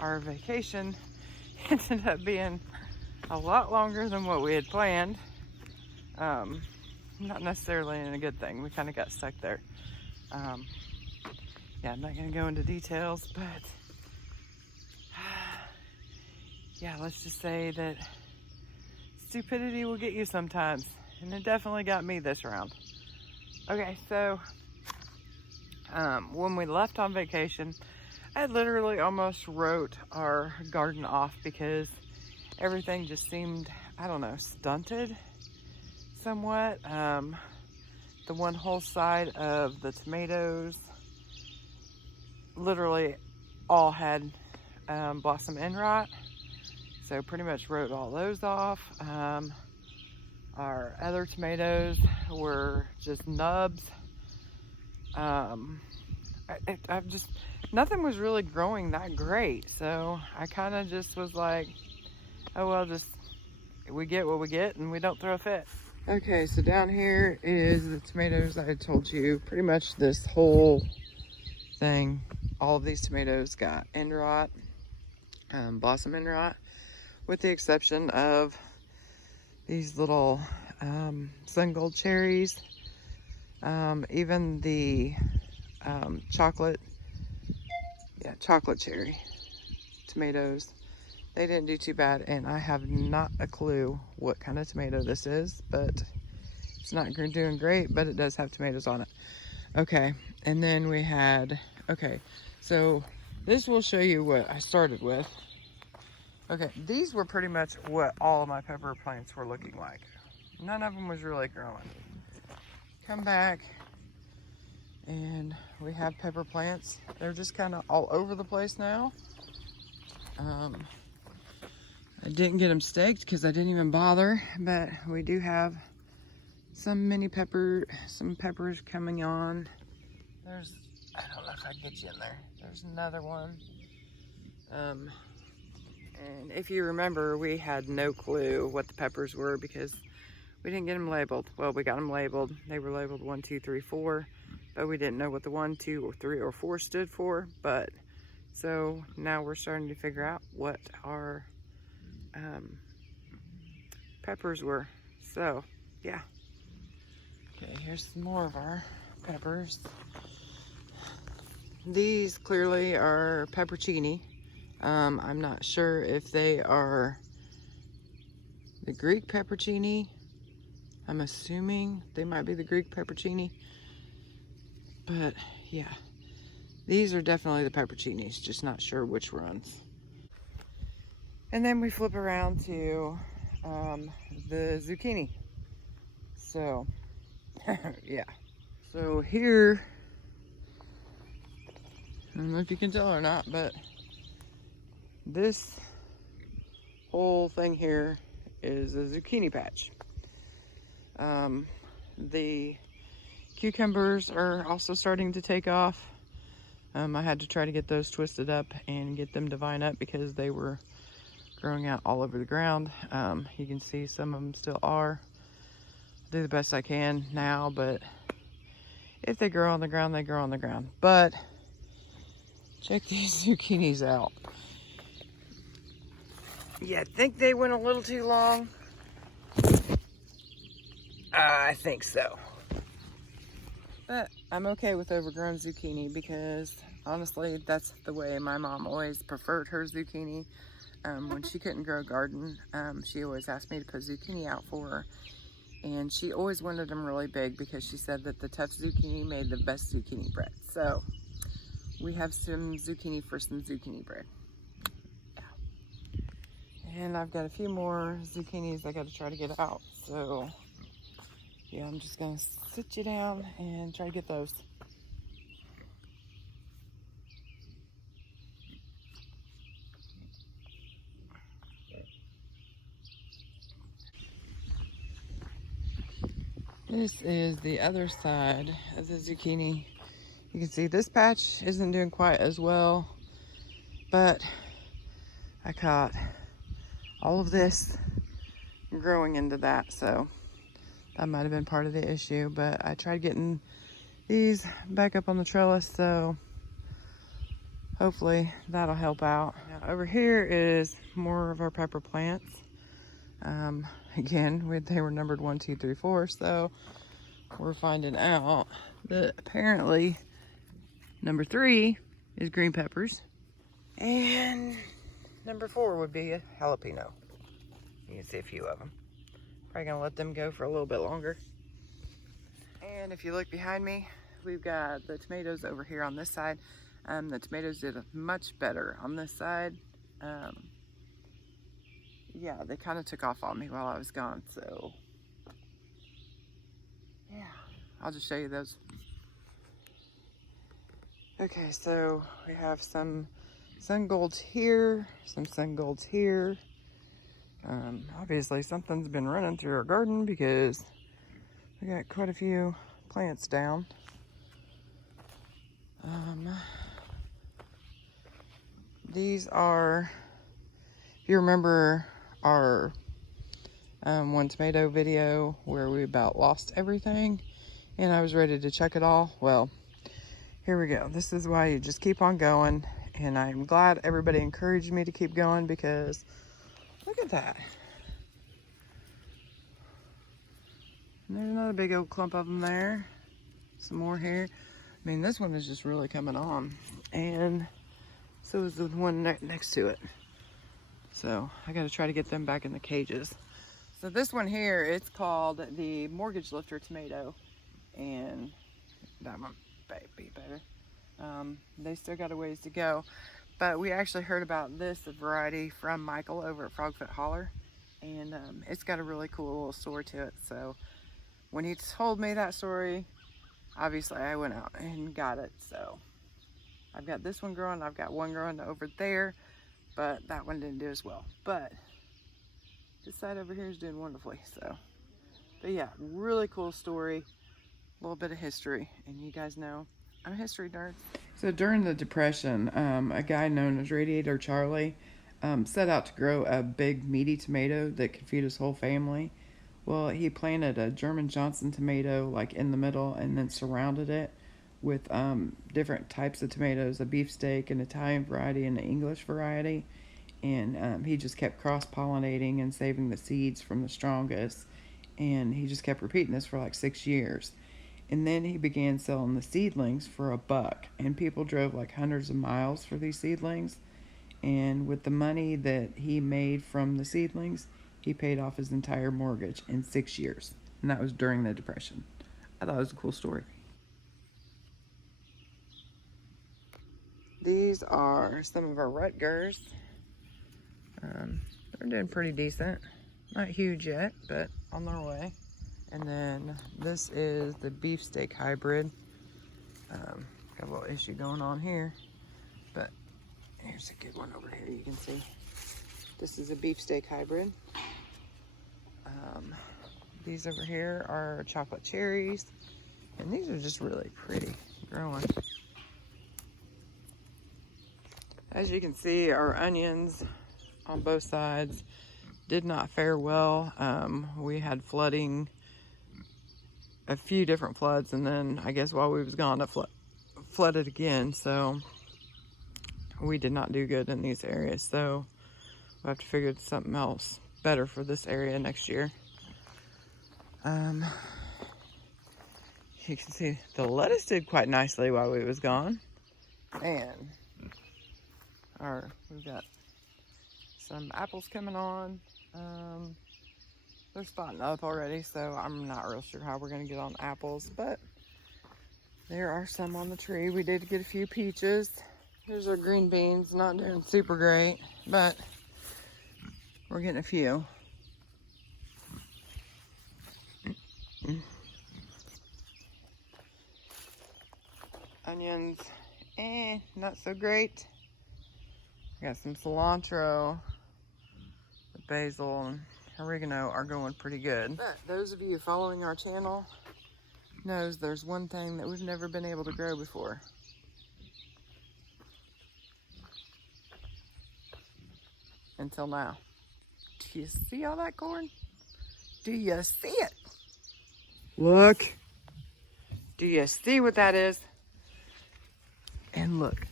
our vacation ended up being a lot longer than what we had planned. Not necessarily in a good thing. We kind of got stuck there. Yeah, I'm not going to go into details, but yeah, let's just say that stupidity will get you sometimes, and it definitely got me this round. Okay, so when we left on vacation, I literally almost wrote our garden off because everything just seemed, I don't know, stunted somewhat. The one whole side of the tomatoes literally all had blossom end rot, so pretty much wrote all those off. Our other tomatoes were just nubs. I've just, nothing was really growing that great, so I kind of just was like, oh well, just we get what we get and we don't throw a fit. Okay, so down here is the tomatoes I had told you. Pretty much this whole thing, all of these tomatoes got end rot, blossom end rot, with the exception of these little sun gold cherries. Even the chocolate cherry tomatoes, they didn't do too bad, and I have not a clue what kind of tomato this is, but it's not doing great, but it does have tomatoes on it. Okay, and then we had, okay, so this will show you what I started with. Okay, these were pretty much what all of my pepper plants were looking like. None of them was really growing. Come back, and we have pepper plants. They're just kind of all over the place now. I didn't get them staked because I didn't even bother, but we do have some some peppers coming on. There's, I don't know if I can get you in there. There's another one. And if you remember, we had no clue what the peppers were because we didn't get them labeled. Well, we got them labeled. They were labeled 1, 2, 3, 4, but we didn't know what the 1, 2, or 3, or 4 stood for. But so now we're starting to figure out what our peppers were. So yeah. Okay, here's some more of our peppers. These clearly are pepperoncini. I'm not sure if they are the Greek pepperoncini. I'm assuming they might be the Greek pepperoncini. But yeah, these are definitely the pepperoncinis, just not sure which ones. And then we flip around to the zucchini. So yeah. So here, I don't know if you can tell or not, but this whole thing here is a zucchini patch. The cucumbers are also starting to take off. I had to try to get those twisted up and get them to vine up because they were growing out all over the ground. You can see some of them still are. I'll do the best I can now, but if they grow on the ground, they grow on the ground. But check these zucchinis out. Yeah, I think they went a little too long. I think so. But I'm okay with overgrown zucchini because honestly, that's the way my mom always preferred her zucchini. When she couldn't grow a garden, she always asked me to put zucchini out for her. And she always wanted them really big because she said that the tough zucchini made the best zucchini bread. So we have some zucchini for some zucchini bread. Yeah. And I've got a few more zucchinis I got to try to get out. So yeah, I'm just gonna sit you down and try to get those. This is the other side of the zucchini. You can see this patch isn't doing quite as well, but I caught all of this growing into that, so that might have been part of the issue. But I tried getting these back up on the trellis, so hopefully that'll help out. Now, over here is more of our pepper plants. Again, they were numbered 1, 2, 3, 4, so we're finding out that apparently number 3 is green peppers, and number 4 would be a jalapeno. You can see a few of them. Probably gonna let them go for a little bit longer. And if you look behind me, we've got the tomatoes over here on this side. The tomatoes did much better on this side. Yeah, they kind of took off on me while I was gone, so yeah, I'll just show you those. Okay, so we have some sun golds here, some sun golds here. Obviously something's been running through our garden because we got quite a few plants down. These are, if you remember our one tomato video where we about lost everything and I was ready to check it all, well, here we go. This is why you just keep on going, and I'm glad everybody encouraged me to keep going because look at that. And there's another big old clump of them there. Some more here. I mean, this one is just really coming on, and so is the one next to it. So I got to try to get them back in the cages. So this one here, it's called the mortgage lifter tomato, and that one might be better. They still got a ways to go, but we actually heard about this variety from Michael over at Frogfoot Holler, and it's got a really cool little story to it. So when he told me that story, obviously I went out and got it. So I've got this one growing, I've got one growing over there, but that one didn't do as well. But this side over here is doing wonderfully. So, but yeah, really cool story, a little bit of history, and you guys know I'm a history nerd. So during the Depression, a guy known as Radiator Charlie set out to grow a big meaty tomato that could feed his whole family. Well, he planted a German Johnson tomato like in the middle and then surrounded it with different types of tomatoes, a beefsteak, an Italian variety, and an English variety. And he just kept cross-pollinating and saving the seeds from the strongest. And he just kept repeating this for like 6 years. And then he began selling the seedlings for $1. And people drove like hundreds of miles for these seedlings. And with the money that he made from the seedlings, he paid off his entire mortgage in 6 years. And that was during the Depression. I thought it was a cool story. These are some of our Rutgers. They're doing pretty decent. Not huge yet, but on their way. And then this is the beefsteak hybrid. Got a little issue going on here, but here's a good one over here you can see. This is a beefsteak hybrid. These over here are chocolate cherries, and these are just really pretty growing. As you can see, our onions on both sides did not fare well. We had flooding, a few different floods, and then I guess while we was gone, it flooded again. So we did not do good in these areas. So we'll have to figure something else better for this area next year. You can see the lettuce did quite nicely while we was gone. And we've got some apples coming on. They're spotting up already, so I'm not real sure how we're gonna get on apples, but there are some on the tree. We did get a few peaches. Here's our green beans, not doing super great, but we're getting a few. Onions, not so great. We got some cilantro, the basil, and oregano are going pretty good. But those of you following our channel knows there's one thing that we've never been able to grow before. Until now. Do you see all that corn? Do you see it? Look. Do you see what that is? And look.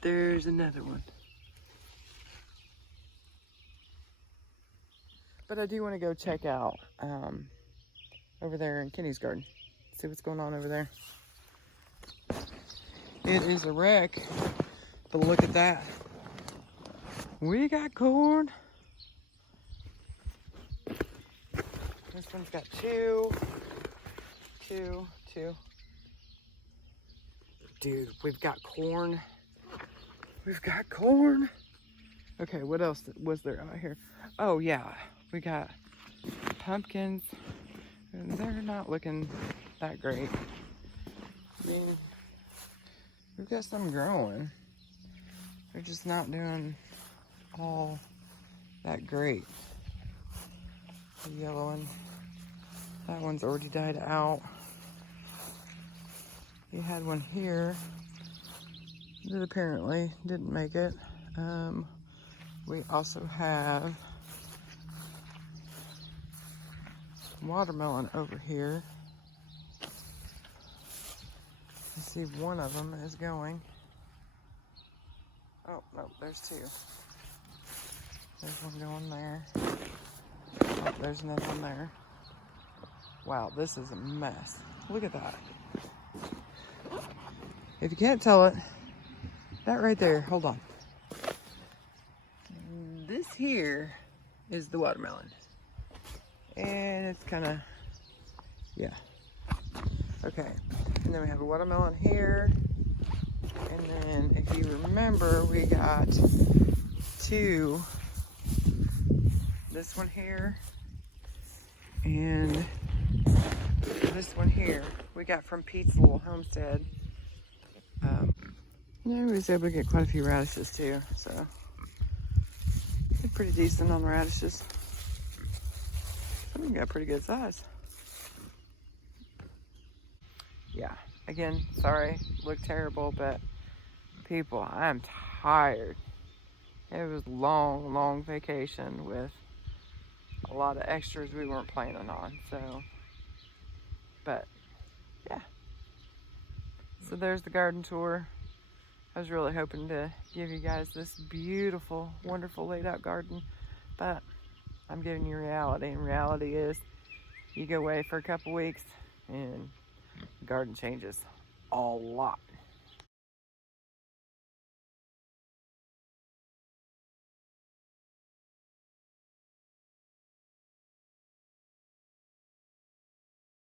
There's another one. But I do want to go check out over there in Kenny's garden. See what's going on over there. It is a wreck, but look at that. We got corn. This one's got two. Dude, we've got corn. We've got corn. Okay, what else was there out here? Oh yeah, we got pumpkins. And they're not looking that great. I mean, we've got some growing. They're just not doing all that great. The yellow one, that one's already died out. You had one here that apparently didn't make it. We also have watermelon over here. You see one of them is going. Oh, no, there's two. There's one going there. Oh, there's another one there. Wow, this is a mess. Look at that. If you can't tell it, that right there, hold on. This here is the watermelon. And it's kind of, yeah. Okay, and then we have a watermelon here. And then if you remember, we got two. This one here and this one here. We got from Pete's little homestead. Yeah, we was able to get quite a few radishes too, so did pretty decent on the radishes. Some of them got pretty good size. Yeah, again, sorry, look terrible, but people, I'm tired. It was a long, long vacation with a lot of extras we weren't planning on, so, but yeah. So there's the garden tour. I was really hoping to give you guys this beautiful, wonderful laid out garden, but I'm giving you reality, and reality is you go away for a couple weeks and the garden changes a lot.